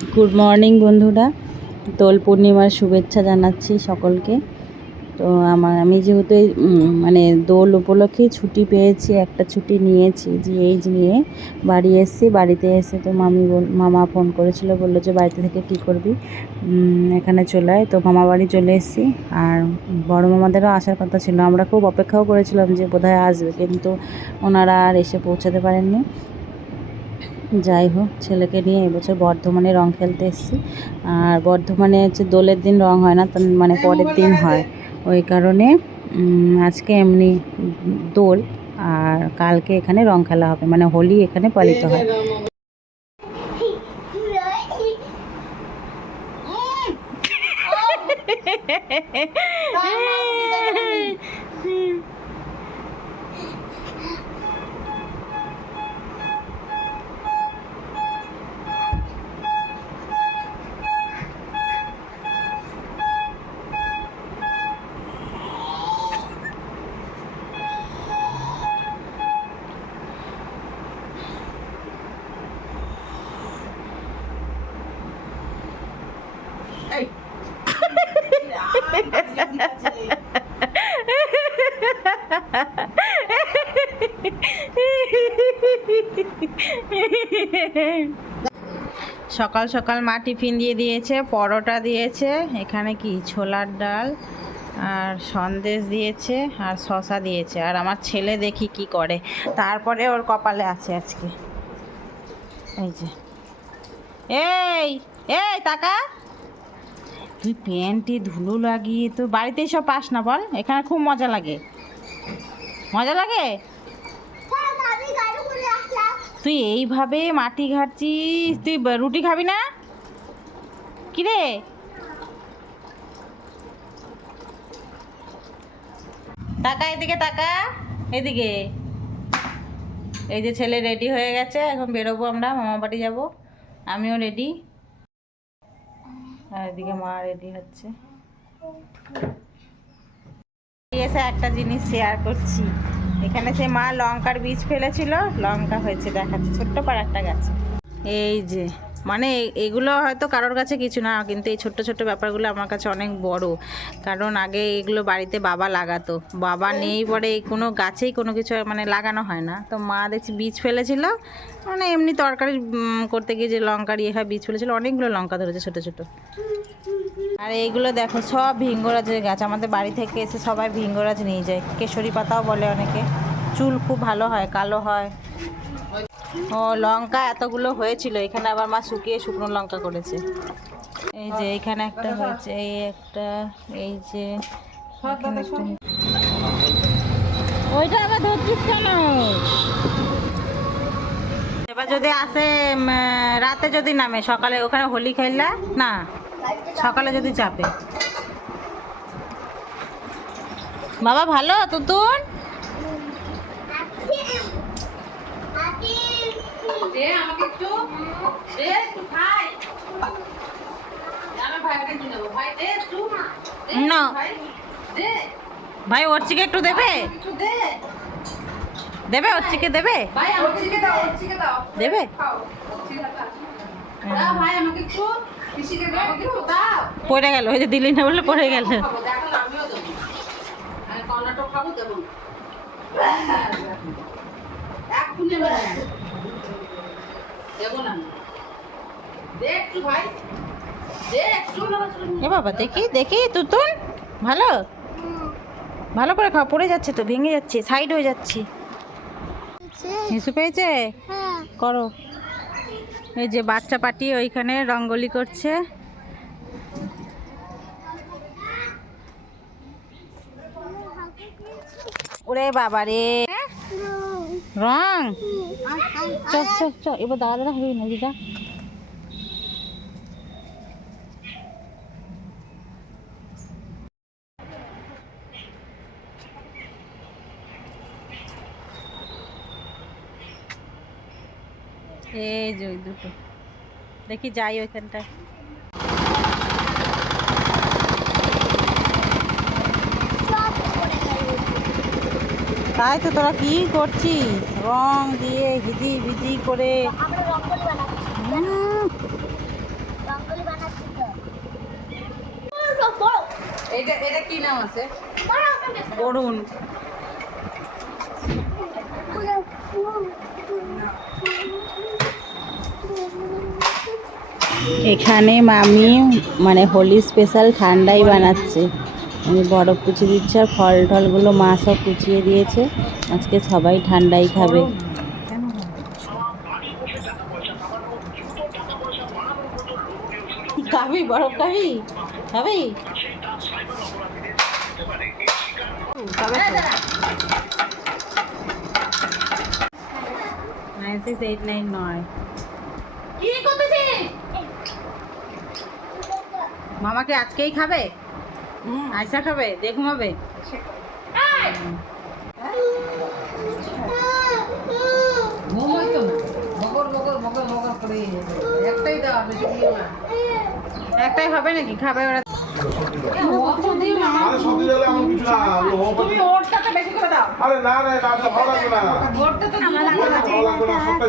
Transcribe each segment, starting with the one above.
Good morning বন্ধুরা। দোল পূর্ণিমার শুভেচ্ছা জানাচ্ছি সকলকে। তো আমার, আমি যেহেতু মানে দোল উপলক্ষে ছুটি পেয়েছি, একটা ছুটি নিয়েছি, যে এই নিয়ে বাড়ি এসেছি। বাড়িতে এসে তো মামি বল, মামা ফোন করেছিল, বলল যে বাড়িতে থেকে কী করবি? এখানে চলে আয়। তো মামা বাড়ি চলে এসেছি। আর বড় মামাদেরও আসার কথা ছিল। আমরা খুব অপেক্ষাও করেছিলাম যে বোধহয় আসবে, কিন্তু ওনারা আর এসে পৌঁছাতে পারেননি। যাই হোক ছেলেকে নিয়ে এবছর বর্ধমানে রং খেলতে এসেছি। আর বর্ধমানে হচ্ছে দোলের দিন রং হয় না মানে পরের দিন হয়। ওই কারণে আজকে এমনি দোল আর কালকে এখানে রং খেলা হবে মানে হোলি এখানে পালিত হয়। সকাল সকাল মা টিফিন দিয়ে দিয়েছে, পরোটা দিয়েছে, এখানে কি, ছোলার ডাল আর সন্দেশ দিয়েছে আর শশা দিয়েছে। আর আমার ছেলে দেখি কি করে। তারপরে ওর কপালে আছে আজকে। এই যে। এই এই টাকা তুই প্যান্টে ধুলো লাগিয়ে তো বাড়িতেই সব পাস না বল, এখানে খুব মজা লাগে। মজা লাগে? তুই এইভাবে মাটি ঘাটছিস তুই রুটি খাবি না? কিরে? টাকা এদিকে টাকা এদিকে। এই যে ছেলে রেডি হয়ে গেছে এখন বেরোবো আমরা মামা বাড়ি যাব। আমিও রেডি আর এদিকে মা রেডি হচ্ছে। এসে একটা জিনিস শেয়ার করছি। এখানে সে মা লঙ্কার বীজ ফেলেছিল, লঙ্কা হয়েছে দেখাচ্ছে, ছোট্ট পার একটা গাছে। এই যে মানে এগুলো হয়তো কারোর কাছে কিছু না, কিন্তু এই ছোট্ট ছোট্ট ব্যাপারগুলো আমার কাছে অনেক বড়। কারণ আগে এগুলো বাড়িতে বাবা লাগাতো। বাবা নেই পরে কোনো গাছেই কোনো কিছু মানে লাগানো হয় না। তো মা দেখছি বীজ ফেলেছিল মানে এমনি তরকারি করতে গিয়ে যে লঙ্কার ইয়ে হয়, বীজ ফেলেছিল, অনেকগুলো লঙ্কা ধরেছে ছোট ছোট। আর এইগুলো দেখো, সব ভিঙ্গরাজের গাছ। আমাদের বাড়ি থেকে এসে সবাই ভিঙ্গরাজ নিয়ে যায়। কেশরি পাতাও বলে অনেকে। চুল খুব ভালো হয়, কালো হয়। ও, লঙ্কা এতগুলো হয়েছিল, এখানে আবার মা শুকিয়ে শুকনো লঙ্কা করেছে। এই যে, এখানে একটা হয়েছে, এই একটা, এই যে ওইটা আবার ধরছিস কেন? এবার যদি আসে রাতে যদি নামে, সকালে ওখানে হোলি খেললা, না? সকালে যদি চাপে। বাবা ভালো? তুতুন? না। ভাই। ওর চিকে একটু দেবে? দেবে? ওর চিকে দেবে? দেবে? পড়ে গেল ওই যে দিলি না বললে পড়ে গেল। এ বাবা দেখি দেখি তুতুন ভালো? ভালো করে খাও পড়ে যাচ্ছে তো ভেঙে যাচ্ছে সাইড হয়ে যাচ্ছে। হিসু পেয়েছে? করো। এই যে বাচ্চা পাটি ওইখানে রঙ্গলি করছে। ওরে বাবা রে। রং চ চ চ এবার দাদা দাদা হবে না দিদা এই দুটো। দেখি যাই ওইখানটায়। তাই তো তোরা কি করছিস? রং দিয়ে হিজি ভিজি করে। এটা এটা কি নাম আছে? বরুণ। এখানে মামি মানে হোলি স্পেশাল ঠান্ডাই বানাচ্ছে। আমি বরফ কুচি দিচ্ছে আর ফল টলগুলো মা সব কুচিয়ে দিয়েছে। আজকে সবাই ঠান্ডাই খাবে। খাবি বরফ খাবি? খাবি? নাইন সিক্স এইট নাইন নয় কি করতেছিস মামাকে আজকেই খাবে? আয়সা খাবে? দিয়ে ঘুমাবে। ঘুমোই তো বগর বগর বগর বগর করে একটাই দেওয়া বেশি না। একটাই হবে নাকি? খাবে ওরা।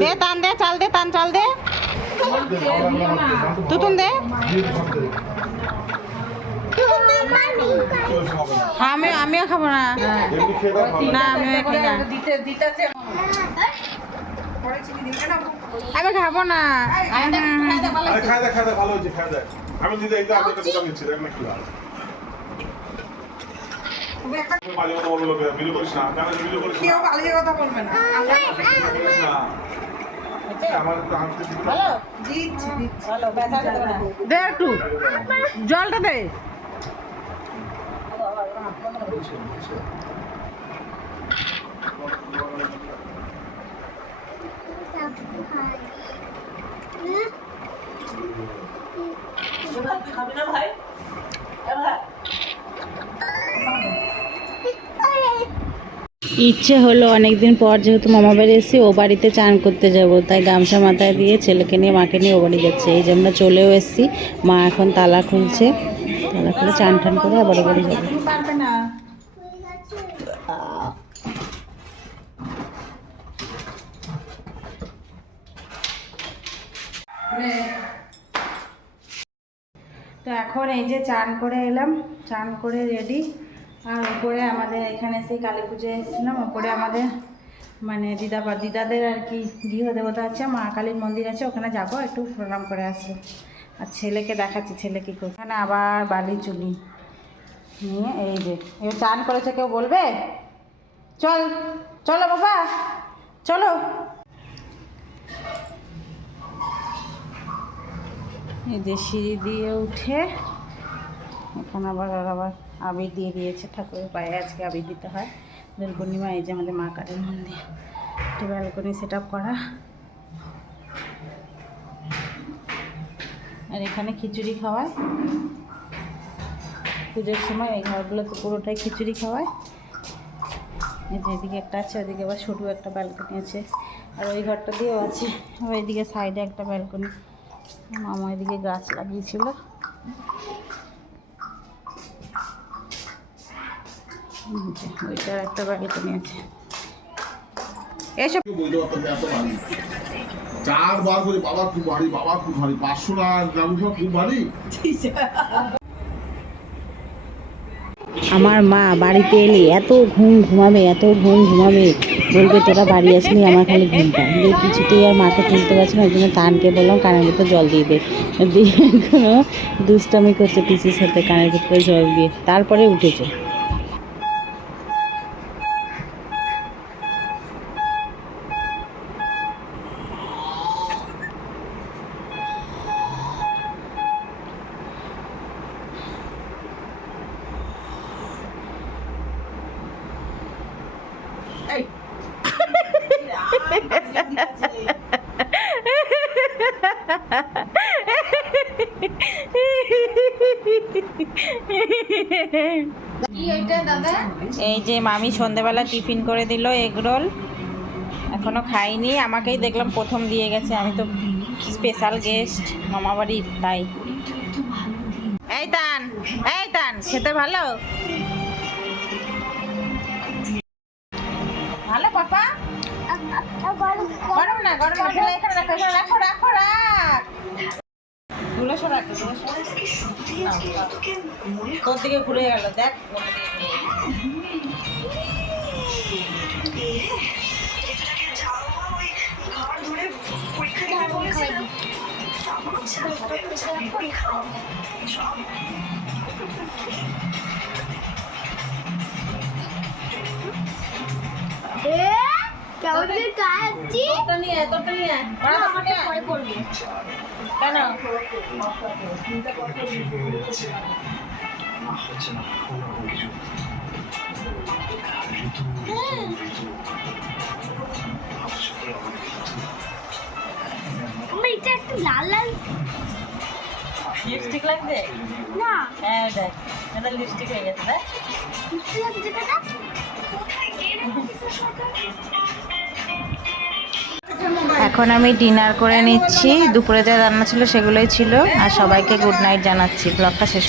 দে টান দে চাল দে টান চাল দে দিও না তুতুন দে আমি আমিও খাব না। না আমিও খাই না। দিতে দিতেছে আমি খাব না। আমি দিদি একদম আপনার কাছে নিচ্ছি দেখ না কি হয় বিলু করিস না কেন বিলু করিস না কেউ পালিয়ে কথা বলবে না। আমার একটু ভালো? বেচা দেবে না দে ইচ্ছে হলো অনেকদিন পর যেহেতু মামা বাড়ি এসেছি, ও বাড়িতে চান করতে যাব। তাই গামছা মাথায় দিয়ে ছেলেকে নিয়ে, মাকে নিয়ে ও বাড়ি যাচ্ছে। এই যে আমরা চলেও এসেছি, মা এখন তালা খুলছে। তালা খুলে চান টান করে আবার বাড়ি যাবে। তো এখন এই যে চান করে এলাম, চান করে রেডি। আর উপরে আমাদের এখানে সেই কালী পুজো এসেছিলাম। ওপরে আমাদের মানে দিদা বা দিদাদের আর কি গৃহ দেবতা আছে, মা কালীর মন্দির আছে, ওখানে যাব, একটু প্রণাম করে আসব। আর ছেলেকে দেখাচ্ছি, ছেলে কী করছে? এখানে আবার বালি চুলি নিয়ে, এই যে, এবার চান করেছে কেউ বলবে? চল, চলো বাবা, চলো। এই যে সিঁড়ি দিয়ে উঠে, এখানে আবার আবার আবির দিয়ে দিয়েছে ঠাকুরের পায়ে, আজকে আবির দিতে হয়। দোল পূর্ণিমা, এই যে আমাদের মা কালীর মন্দির। একটু ব্যালকনি সেট করা। আর এখানে খিচুড়ি খাওয়ায়। পুজোর সময় এই ঘরগুলোতে পুরোটাই খিচুড়ি খাওয়ায়। যে এদিকে একটা আছে, ওদিকে আবার ছোটো একটা ব্যালকনি আছে। আর ওই ঘরটা দিয়েও আছে। ওইদিকে সাইডে একটা ব্যালকনি মামা এদিকে গাছ লাগিয়েছিল। এই একটা ব্যালকনি আছে এসব বলতে পারতাম না, এত ভারী। চারবার বলি বাবা খুব ভারী বাবা খুব ভারী। পাঁচশো টাকা খুব ভারী। আমার মা বাড়িতে এলে এত ঘুম ঘুমাবে এত ঘুম ঘুমাবে। বলবে তোরা বাড়ি আসলি আমার খালি ঘুমটা। দিয়ে কিছুতেই আর মাকে তুলতে পারছি না ওই জন্য কানকে বললাম কানের ভিতরে জল দিয়ে দে। দিয়ে কোনো দুষ্টামি করছে পিসির সাথে কানের ভিতরে জল দিয়ে। তারপরে উঠেছে। এই যে মামি সন্ধেবেলা টিফিন করে দিল এগ রোল। এখনও খাইনি আমাকেই দেখলাম প্রথম দিয়ে গেছে। আমি তো স্পেশাল গেস্ট মামা বাড়ির তাই। এই তান এই তান খেতে ভালো? গরম না গরম না খেলে এখানে রাখো এখানে রাখো রাখো রাখ। দূরে সরা। না, তোর দিকে ঘুরে গেল? দেখ ওর গেলো। কেমন করে নিয়ে তোরটা নিয়ে। ওরা নিয়ে আয়। পরে কেন? আমার এটা একটু লাল লাল লিপস্টিক লাগবে? না। হ্যাঁ দেখ এটা লিপস্টিক হয়ে গেছে দেখ। মিষ্টি লাগছে দাদা এখন আমি ডিনার করে নিচ্ছি। দুপুরে যা রান্না ছিল সেগুলোই ছিল। আর সবাইকে গুড নাইট জানাচ্ছি। ব্লগটা শেষ।